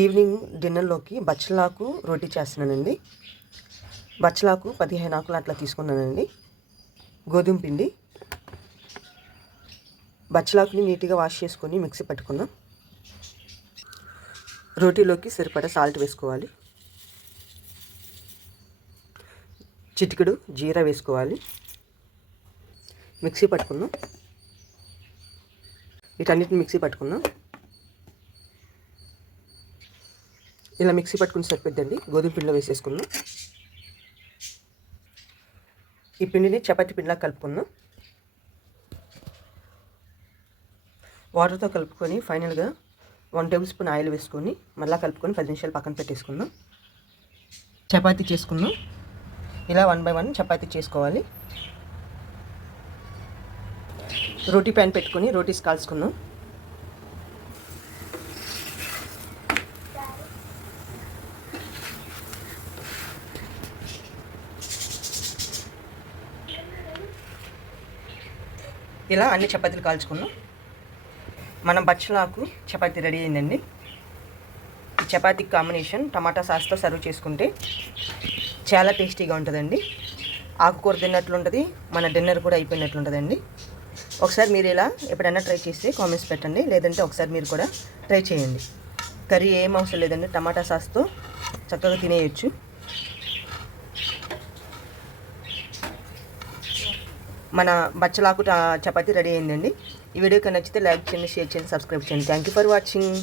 Evening డిన్నర్లోకి బచ్చలాకు రోటీ చేస్తున్నానండి. బచ్చలాకు 15 ఆకులు అట్లా తీసుకున్నానండి. గోధుమ పిండి, బచ్చలాకుని నీట్గా వాష్ చేసుకొని మిక్సీ పట్టుకున్నాం. రోటీలోకి సరిపడా సాల్ట్ వేసుకోవాలి. చిటికెడు జీరా వేసుకోవాలి. మిక్సీ పట్టుకున్నాం. వీటన్నిటిని మిక్సీ పట్టుకున్నాం. ఇలా మిక్సీ పట్టుకుని సరిపోద్దండి. గోధుమ పిండిలో వేసేసుకుందాం. ఈ పిండిని చపాతీ పిండిలా కలుపుకుందాం. వాటర్తో కలుపుకొని ఫైనల్గా 1 టేబుల్ స్పూన్ ఆయిల్ వేసుకొని మళ్ళీ కలుపుకొని 10 నిమిషాలు పక్కన పెట్టేసుకుందాం. చపాతీ చేసుకుందాం. ఇలా 1 బై 1 చపాతీ చేసుకోవాలి. రోటీ ప్యాన్ పెట్టుకొని రోటీస్ కాల్చుకుందాం. ఇలా అన్ని చపాతీలు కాల్చుకున్నాం. మనం బచ్చలాకు చపాతీ రెడీ అయిందండి. ఈ చపాతీ కాంబినేషన్ టమాటా సాస్తో సర్వ్ చేసుకుంటే చాలా టేస్టీగా ఉంటుందండి. ఆకుకూర తిన్నట్లు ఉంటుంది, మన డిన్నర్ కూడా అయిపోయినట్లుంటుందండి. ఒకసారి మీరు ఇలా ఎప్పుడైనా ట్రై చేస్తే కామెంట్స్ పెట్టండి, లేదంటే ఒకసారి మీరు కూడా ట్రై చేయండి. కర్రీ ఏం అవసరం లేదండి, టమాటా సాస్తో చక్కగా తినేయచ్చు. మన బచ్చలాకు చపాతీ రెడీ అయిందండి. ఈ వీడియోకి నచ్చితే లైక్ చేయండి, షేర్ చేయండి, సబ్స్క్రైబ్ చేయండి. Thank you for watching.